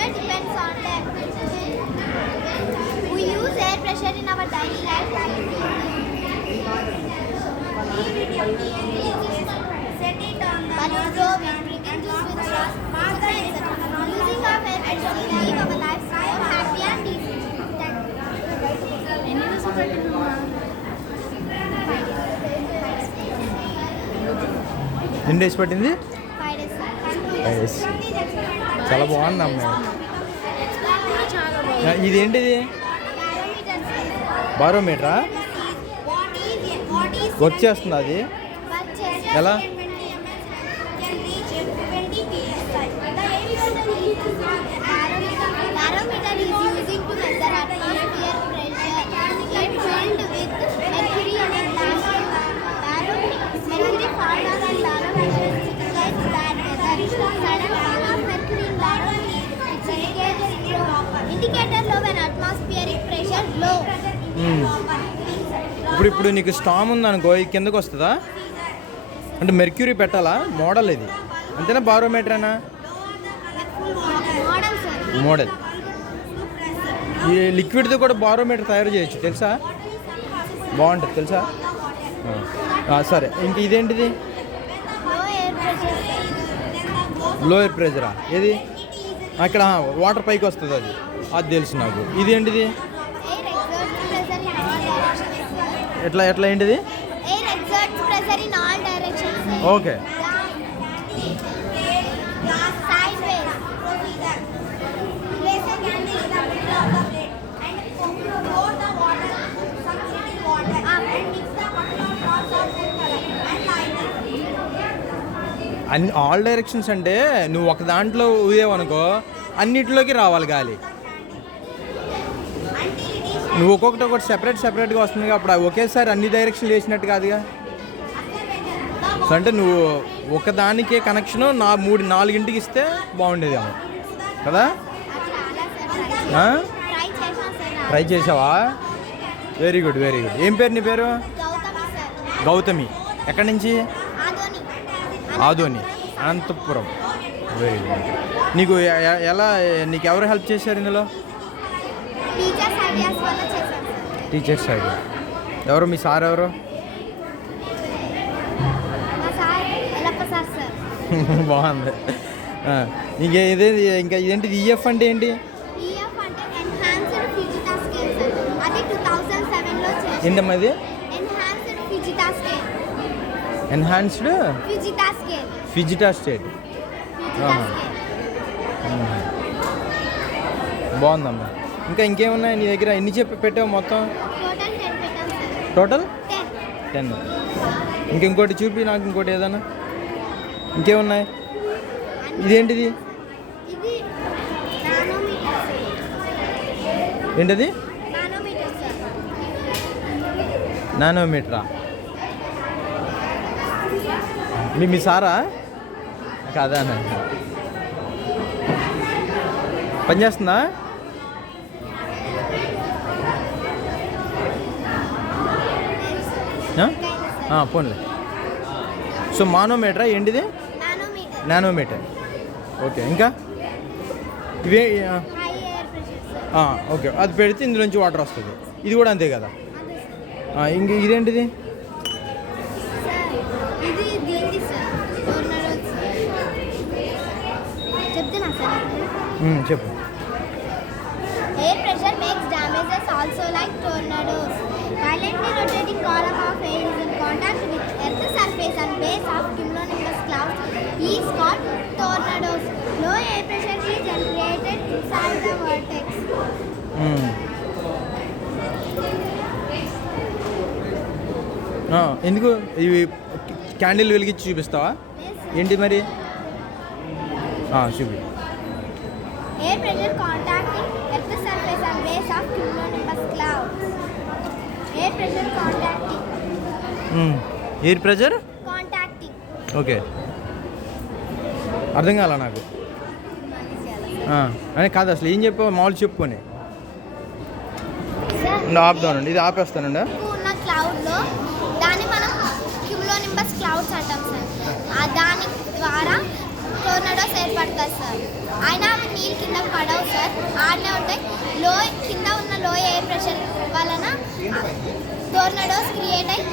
pressure depends on them. We use air pressure in our daily life. Set it on the balloon, drinking juice with straws, etc. Using of air pressure will make our lives more happy and easy. ఎన్ని days పట్టింది? 5 days. 5 days. చాలా బాగుంది అమ్మాయి. ఇదేంటిది? బారోమీటరా? Work చేస్తుంది అది ఎలా? Barometer is using to measure atmosphere pressure. It filled with mercury and mercury fall down and barometer signifies bad weather. Sudden fall of mercury in barometer indicator low when atmospheric pressure low. ఇప్పుడు నీకు storm ఉందనుకో ఈ కిందకు వస్తుందా? అంటే mercury పెట్టాలా? Model ఇది అంతేనా? బారోమీటరేనా? మోడల్. ఈ లిక్విడ్తో కూడా బారోమీటర్ తయారు చేయొచ్చు తెలుసా? బాగుంటుంది తెలుసా? సరే ఇంక ఇదేంటిది? లో ఎయిర్ ప్రెజరా? ఏది? అక్కడ వాటర్ పైకి వస్తుంది అది అది తెలుసు నాకు. ఇదేంటిది? ఎట్లా ఎట్లా ఏంటిది? ఓకే. అన్ని ఆల్ డైరెక్షన్స్ అంటే నువ్వు ఒక దాంట్లో ఊదేవనుకో అన్నిటిలోకి రావాలి గాలి. నువ్వు ఒక్కొక్కటి సెపరేట్గా వస్తుంది. అప్పుడు ఒకేసారి అన్ని డైరెక్షన్లు వేసినట్టు కాదుగా. అంటే నువ్వు ఒకదానికే కనెక్షను 4 ఇస్తే బాగుండేదేమో కదా? ట్రై చేసావా? Very good very good. ఏం పేరు నీ పేరు? గౌతమి. ఎక్కడి నుంచి? ఆదోని, అనంతపురం. Very good. నీకు నీకు ఎవరు హెల్ప్ చేశారు ఇందులో? Teachers idea. ఎవరు మీ సార్? ఎవరు? బాగుంది. ఇంకా ఇదేంటిది? ఈఎఫ్ అంటే ఏంటి? ఏంటమ్మా ఇది? ఎన్హాన్స్డ్ ఫిజిటా స్కేల్. బాగుందమ్మా. ఇంకా ఇంకేమున్నాయి నీ దగ్గర? ఎన్ని పెట్టావు మొత్తం? టోటల్ 10. ఇంకోటి చూపి నాకు, ఇంకోటి ఏదన్నా. ఇంకేమున్నాయి? ఇదేంటిది? ఏంటది? నానోమీటరా? మీ సారా కాదా? పనిచేస్తుందా? పోన్లే. సో మానోమీటరా? ఏంటిది? నానోమీటర్. ఓకే. ఇంకా ఇవే? ఓకే. అది పెడితే ఇందులోంచి వాటర్ వస్తుంది. ఇది కూడా అంతే కదా? ఇంక ఇదేంటిది? చెప్పు. Air pressure makes damages also like tornadoes. Violently rotating column of air is in contact with Earth's surface and base of cumulonimbus clouds is called tornadoes. Low air pressure is generated inside the vortex. ఎందుకు ఇవి candle వెలిగించి చూపిస్తావా? ఏంటి మరి? చూపి. Air pressure contacting Earth's surface and base of cumulonimbus clouds. Air pressure contacting. Air pressure contacting. Okay. అర్థం కాల నాకు. అని కాదు అసలు ఏం చెప్పావు? మామూలు చెప్పుకొని ఆపుతానండి. ఇది ఆపేస్తానండి. ఉన్న క్లౌడ్లో దాన్ని మనం క్యూములోనింబస్ క్లౌడ్స్ అంటాం సార్. దాని ద్వారా టోర్నడోస్ ఏర్పడతాయి సార్. అయినా నీళ్ళు కింద పడవు సార్, ఆడనే ఉంటాయి. కింద ఉన్న లో ఎయిర్ ప్రెషర్ వలన టోర్నడోస్ క్రియేట్ అయ్యి